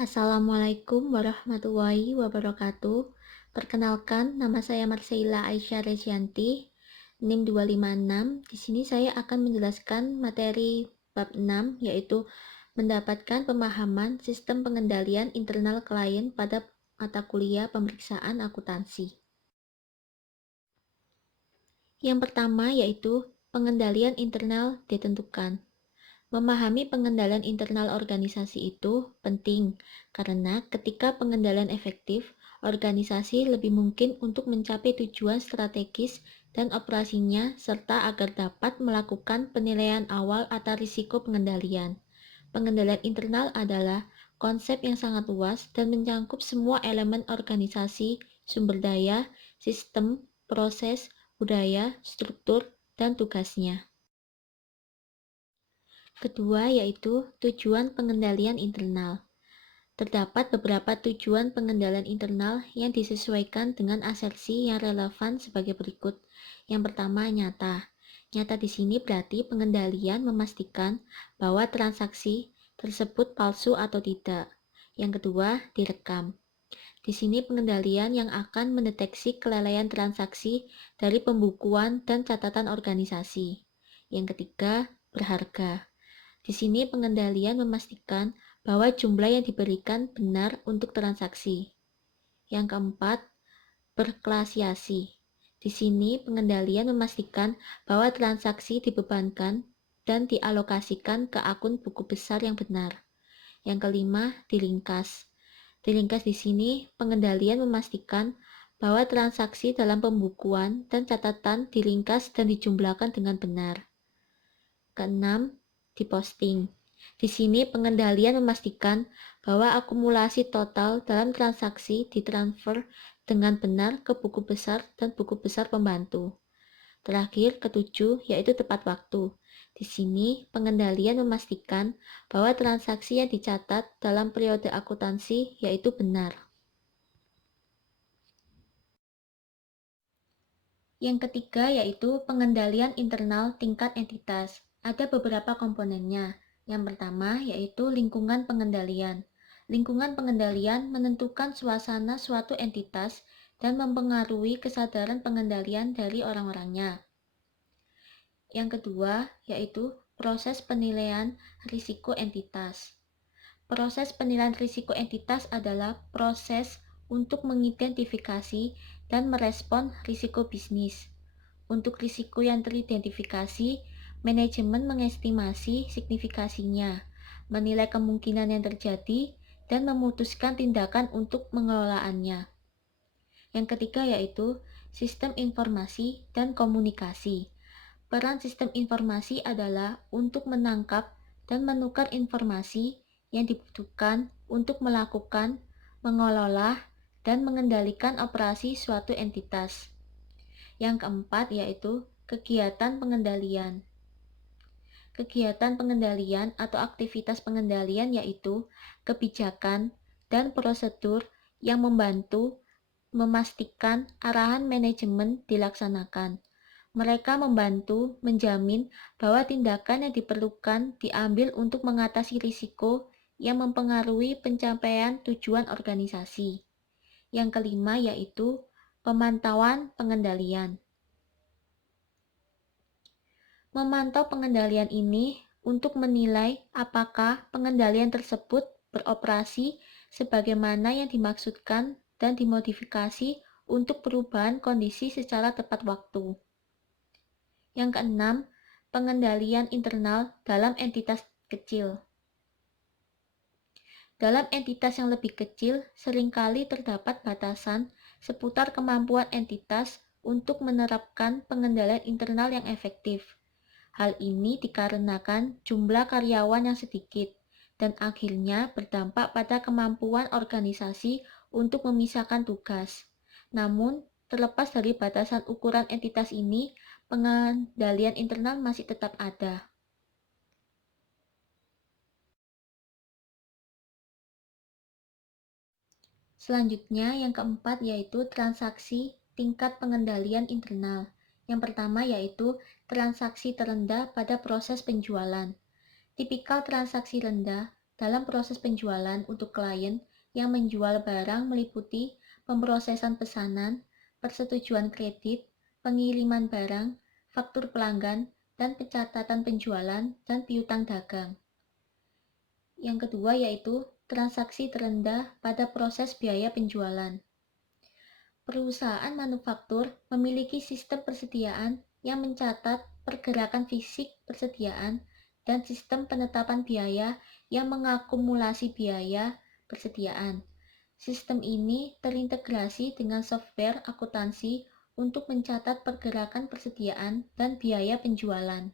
Assalamualaikum warahmatullahi wabarakatuh. Perkenalkan, nama saya Marseilla Aisyah Resyanti, NIM 256. Di sini saya akan menjelaskan materi bab 6, yaitu mendapatkan pemahaman sistem pengendalian internal klien pada mata kuliah pemeriksaan akuntansi. Yang pertama yaitu pengendalian internal ditentukan. Memahami pengendalian internal organisasi itu penting, karena ketika pengendalian efektif, organisasi lebih mungkin untuk mencapai tujuan strategis dan operasinya, serta agar dapat melakukan penilaian awal atas risiko pengendalian. Pengendalian internal adalah konsep yang sangat luas dan mencakup semua elemen organisasi, sumber daya, sistem, proses, budaya, struktur, dan tugasnya. Kedua yaitu tujuan pengendalian internal. Terdapat beberapa tujuan pengendalian internal yang disesuaikan dengan asersi yang relevan sebagai berikut. Yang pertama, nyata. Nyata di sini berarti pengendalian memastikan bahwa transaksi tersebut palsu atau tidak. Yang kedua, direkam. Di sini pengendalian yang akan mendeteksi kelalaian transaksi dari pembukuan dan catatan organisasi. Yang ketiga, berharga. Di sini pengendalian memastikan bahwa jumlah yang diberikan benar untuk transaksi. Yang keempat, berklasiasi. Di sini pengendalian memastikan bahwa transaksi dibebankan dan dialokasikan ke akun buku besar yang benar. Yang kelima, diringkas. Diringkas di sini pengendalian memastikan bahwa transaksi dalam pembukuan dan catatan diringkas dan dijumlahkan dengan benar. Keenam, diposting. Di sini pengendalian memastikan bahwa akumulasi total dalam transaksi ditransfer dengan benar ke buku besar dan buku besar pembantu. Terakhir, ketujuh, yaitu tepat waktu. Di sini, pengendalian memastikan bahwa transaksi yang dicatat dalam periode akuntansi yaitu benar. Yang ketiga yaitu pengendalian internal tingkat entitas. Ada beberapa komponennya. Yang pertama yaitu lingkungan pengendalian. Lingkungan pengendalian menentukan suasana suatu entitas dan mempengaruhi kesadaran pengendalian dari orang-orangnya. Yang kedua yaitu proses penilaian risiko entitas. Proses penilaian risiko entitas adalah proses untuk mengidentifikasi dan merespon risiko bisnis. Untuk risiko yang teridentifikasi, manajemen mengestimasi signifikasinya, menilai kemungkinan yang terjadi, dan memutuskan tindakan untuk mengelolaannya. Yang ketiga yaitu sistem informasi dan komunikasi. Peran sistem informasi adalah untuk menangkap dan menukar informasi yang dibutuhkan untuk melakukan, mengelola, dan mengendalikan operasi suatu entitas. Yang keempat yaitu kegiatan pengendalian. Kegiatan pengendalian atau aktivitas pengendalian yaitu kebijakan dan prosedur yang membantu memastikan arahan manajemen dilaksanakan. Mereka membantu menjamin bahwa tindakan yang diperlukan diambil untuk mengatasi risiko yang mempengaruhi pencapaian tujuan organisasi. Yang kelima yaitu pemantauan pengendalian. Memantau pengendalian ini untuk menilai apakah pengendalian tersebut beroperasi sebagaimana yang dimaksudkan dan dimodifikasi untuk perubahan kondisi secara tepat waktu. Yang keenam, pengendalian internal dalam entitas kecil. Dalam entitas yang lebih kecil, seringkali terdapat batasan seputar kemampuan entitas untuk menerapkan pengendalian internal yang efektif. Hal ini dikarenakan jumlah karyawan yang sedikit, dan akhirnya berdampak pada kemampuan organisasi untuk memisahkan tugas. Namun, terlepas dari batasan ukuran entitas ini, pengendalian internal masih tetap ada. Selanjutnya, yang keempat yaitu transaksi tingkat pengendalian internal. Yang pertama yaitu transaksi terendah pada proses penjualan. Tipikal transaksi rendah dalam proses penjualan untuk klien yang menjual barang meliputi pemrosesan pesanan, persetujuan kredit, pengiriman barang, faktur pelanggan, dan pencatatan penjualan dan piutang dagang. Yang kedua yaitu transaksi terendah pada proses biaya penjualan. Perusahaan manufaktur memiliki sistem persediaan yang mencatat pergerakan fisik persediaan dan sistem penetapan biaya yang mengakumulasi biaya persediaan. Sistem ini terintegrasi dengan software akuntansi untuk mencatat pergerakan persediaan dan biaya penjualan.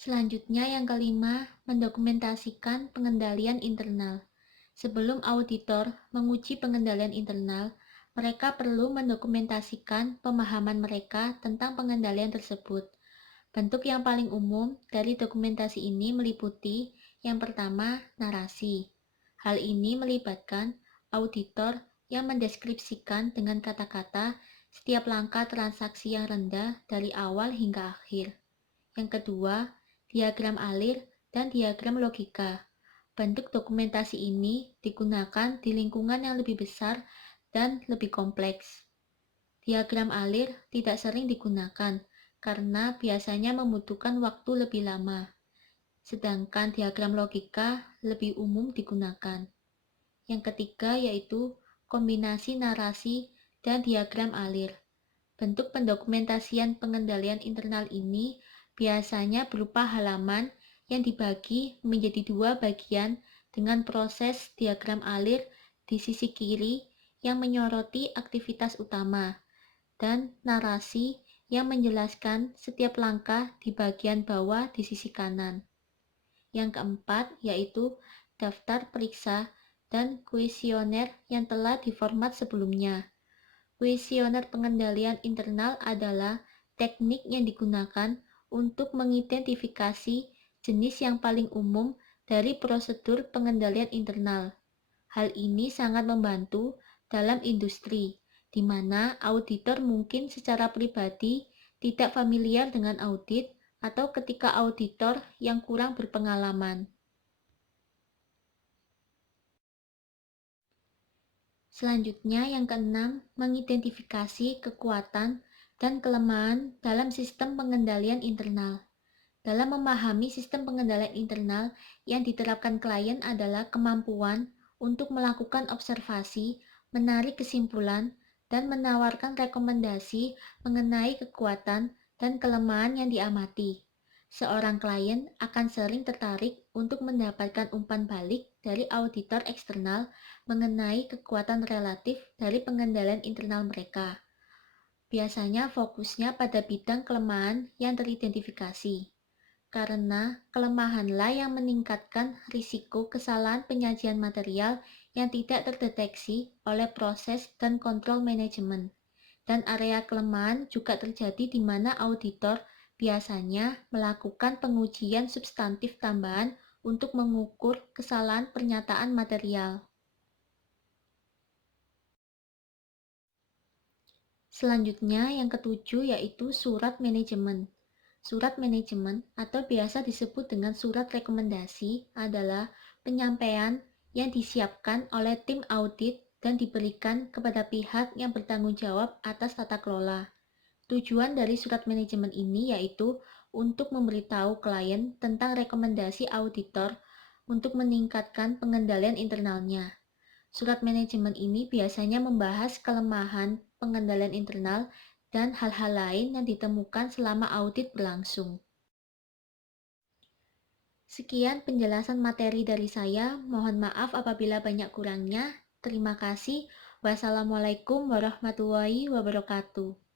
Selanjutnya yang kelima, mendokumentasikan pengendalian internal. Sebelum auditor menguji pengendalian internal, mereka perlu mendokumentasikan pemahaman mereka tentang pengendalian tersebut. Bentuk yang paling umum dari dokumentasi ini meliputi yang pertama, narasi. Hal ini melibatkan auditor yang mendeskripsikan dengan kata-kata setiap langkah transaksi yang rendah dari awal hingga akhir. Yang kedua, diagram alir dan diagram logika. Bentuk dokumentasi ini digunakan di lingkungan yang lebih besar dan lebih kompleks. Diagram alir tidak sering digunakan karena biasanya membutuhkan waktu lebih lama, sedangkan diagram logika lebih umum digunakan. Yang ketiga yaitu kombinasi narasi dan diagram alir. Bentuk pendokumentasian pengendalian internal ini biasanya berupa halaman yang dibagi menjadi dua bagian dengan proses diagram alir di sisi kiri yang menyoroti aktivitas utama dan narasi yang menjelaskan setiap langkah di bagian bawah di sisi kanan. Yang keempat yaitu daftar periksa dan kuesioner yang telah diformat sebelumnya. Kuesioner pengendalian internal adalah teknik yang digunakan untuk mengidentifikasi jenis yang paling umum dari prosedur pengendalian internal. Hal ini sangat membantu dalam industri, di mana auditor mungkin secara pribadi tidak familiar dengan audit atau ketika auditor yang kurang berpengalaman. Selanjutnya yang keenam, mengidentifikasi kekuatan dan kelemahan dalam sistem pengendalian internal. Dalam memahami sistem pengendalian internal yang diterapkan klien adalah kemampuan untuk melakukan observasi, menarik kesimpulan, dan menawarkan rekomendasi mengenai kekuatan dan kelemahan yang diamati. Seorang klien akan sering tertarik untuk mendapatkan umpan balik dari auditor eksternal mengenai kekuatan relatif dari pengendalian internal mereka. Biasanya fokusnya pada bidang kelemahan yang teridentifikasi. Karena kelemahanlah yang meningkatkan risiko kesalahan penyajian material yang tidak terdeteksi oleh proses dan kontrol manajemen. Dan area kelemahan juga terjadi di mana auditor biasanya melakukan pengujian substantif tambahan untuk mengukur kesalahan pernyataan material. Selanjutnya yang ketujuh yaitu surat manajemen. Surat manajemen atau biasa disebut dengan surat rekomendasi adalah penyampaian yang disiapkan oleh tim audit dan diberikan kepada pihak yang bertanggung jawab atas tata kelola. Tujuan dari surat manajemen ini yaitu untuk memberitahu klien tentang rekomendasi auditor untuk meningkatkan pengendalian internalnya. Surat manajemen ini biasanya membahas kelemahan pengendalian internal dan hal-hal lain yang ditemukan selama audit berlangsung. Sekian penjelasan materi dari saya. Mohon maaf apabila banyak kurangnya. Terima kasih. Wassalamualaikum warahmatullahi wabarakatuh.